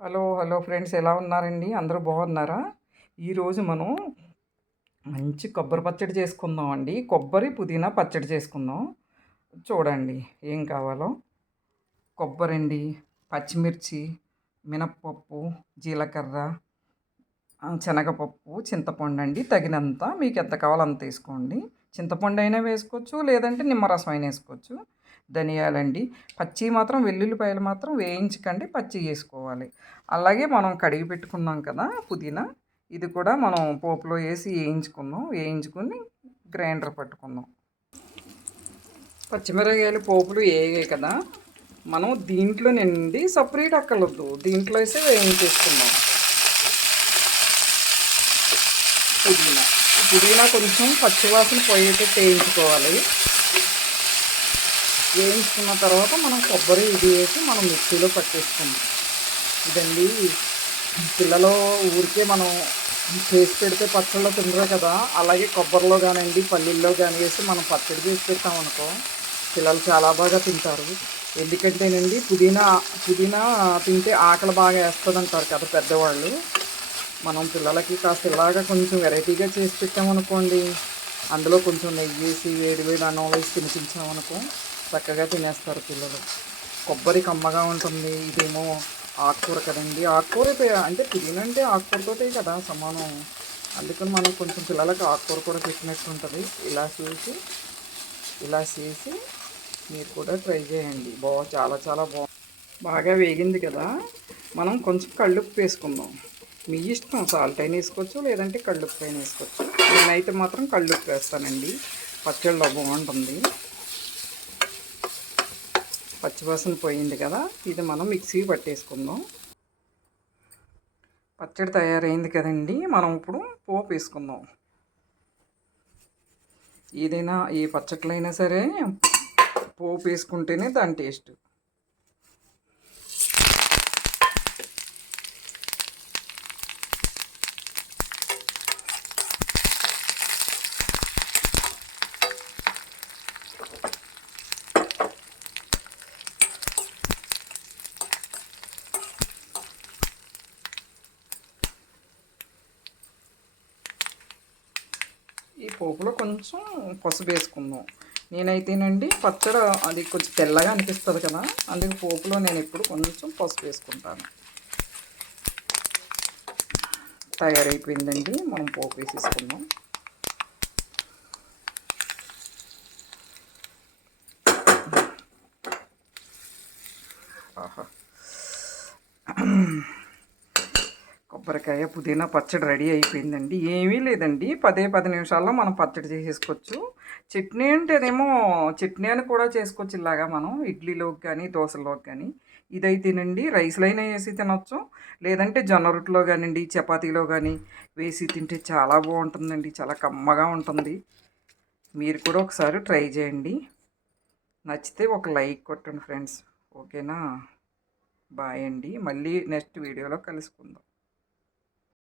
Hello hello friends ఎలా ఉన్నారండి? అందరూ బాగున్నారా? ఈరోజు మనం మంచి కొబ్బరి పచ్చడి చేసుకుందాం అండి. కొబ్బరి పుదీనా పచ్చడి చేసుకుందాం. చూడండి ఏం కావాలో. కొబ్బరి అండి పచ్చిమిర్చి మినప్పప్పు జీలకర్ర శనగపప్పు చింతపండు అండి. తగినంత మీకు ఎంత కావాలో అంత వేసుకోండి. చింతపండు అయినా వేసుకోవచ్చు లేదంటే నిమ్మరసం అయినా వేసుకోవచ్చు. ధనియాలండి. పచ్చి మాత్రం వెల్లుల్లిపాయలు మాత్రం వేయించకండి పచ్చి వేసుకోవాలి అలాగే మనం కడిగి పెట్టుకున్నాం కదా పుదీనా ఇది కూడా మనం పోపులో వేసి వేయించుకుందాం వేయించుకుని గ్రైండర్ పట్టుకుందాం పచ్చిమిరపకాయలు పోపులు వేగాయి కదా మనం దీంట్లో నిండి సపరేట్ అక్కర్లొద్దు. దీంట్లో వేసి వేయించేసుకుందాం. పుదీనా. పుదీనా కొంచెం పచ్చివాసన పోయేటట్టు వేయించుకోవాలి. వేయించుకున్న తర్వాత మనం కొబ్బరి ఇది వేసి మనం మిక్సీలో పట్టేసుకుందాం. ఇదండి పిల్లలు ఊరికే మనం చేసి పెడితే పచ్చళ్ళు తినరు కదా అలాగే కొబ్బరిలో కానివ్వండి పల్లీల్లో కానీ వేసి మనం పచ్చడి చేసి పెట్టామనుకో పిల్లలు చాలా బాగా తింటారు. ఎందుకంటేనండి పుదీనా పుదీనా తింటే ఆకలి బాగా వేస్తుంది అంటారు కదా పెద్దవాళ్ళు. మనం పిల్లలకి కాస్త ఇలాగా కొంచెం వెరైటీగా చేసి పెట్టామనుకోండి అందులో కొంచెం నెయ్యి వేసి వేడి వేడి అన్నం వేసి తినిపించామనుకో చక్కగా తినేస్తారు పిల్లలు. కొబ్బరి కమ్మగా ఉంటుంది. ఇదేమో ఆకుకూర కదండి. ఆకుకూర పే- అంటే పుదీనా అంటే ఆకుకూరతోటే కదా సమానం. అందుకని మనం కొంచెం పిల్లలకి ఆకుకూర కూడా పెట్టినట్టు ఉంటుంది. ఇలా చూసి ఇలా చేసి మీరు కూడా ట్రై చేయండి. బాగా చాలా చాలా బాగుంది బాగా వేగింది కదా. మనం కొంచెం కళ్ళుప్పు వేసుకుందాం. మీ ఇష్టం. సాల్ట్ అయినా వేసుకోవచ్చు లేదంటే కళ్ళుప్పు అయినా వేసుకోవచ్చు. నేనైతే మాత్రం కళ్ళుప్పు వేస్తానండి. పచ్చళ్ళలో బాగుంటుంది. పచ్చివాసన పోయింది కదా ఇది మనం మిక్సీ పట్టేసుకుందాం. పచ్చడి తయారైంది కదండి మనం ఇప్పుడు పోపు వేసుకుందాం. ఏదైనా ఏ పచ్చట్లైనా సరే పోపు వేసుకుంటేనే దాని టేస్ట్. ఈ పోపులో కొంచెం పసుపు వేసుకుందాం. నేనైతేనండి పచ్చడి అది కొంచెం తెల్లగా అనిపిస్తుంది కదా అందుకే పోపులో నేను ఎప్పుడు కొంచెం పసుపు వేసుకుంటాను. తయారైపోయిందండి మనం పోపు వేసేసుకుందాం. ఆహా. కొబ్బరికాయ పుదీనా పచ్చడి రెడీ అయిపోయిందండి. ఏమీ లేదండి. పదే పది నిమిషాల్లో మనం పచ్చడి చేసేసుకోవచ్చు. చట్నీ అంటేనేమో చట్నీ అని కూడా చేసుకోవచ్చు ఇలాగా మనం. ఇడ్లీలోకి కానీ దోశలోకి కానీ. ఇదైతేనండి. రైస్లో అయినా వేసి తినొచ్చు. లేదంటే జొన్న రొట్టెలో కానివ్వండి చపాతీలో కానీ వేసి తింటే చాలా బాగుంటుందండి. చాలా కమ్మగా ఉంటుంది. మీరు కూడా ఒకసారి ట్రై చేయండి. నచ్చితే ఒక లైక్ కొట్టండి ఫ్రెండ్స్. ఓకేనా? బాయ్ అండి. మళ్ళీ నెక్స్ట్ వీడియోలో కలుసుకుందాం.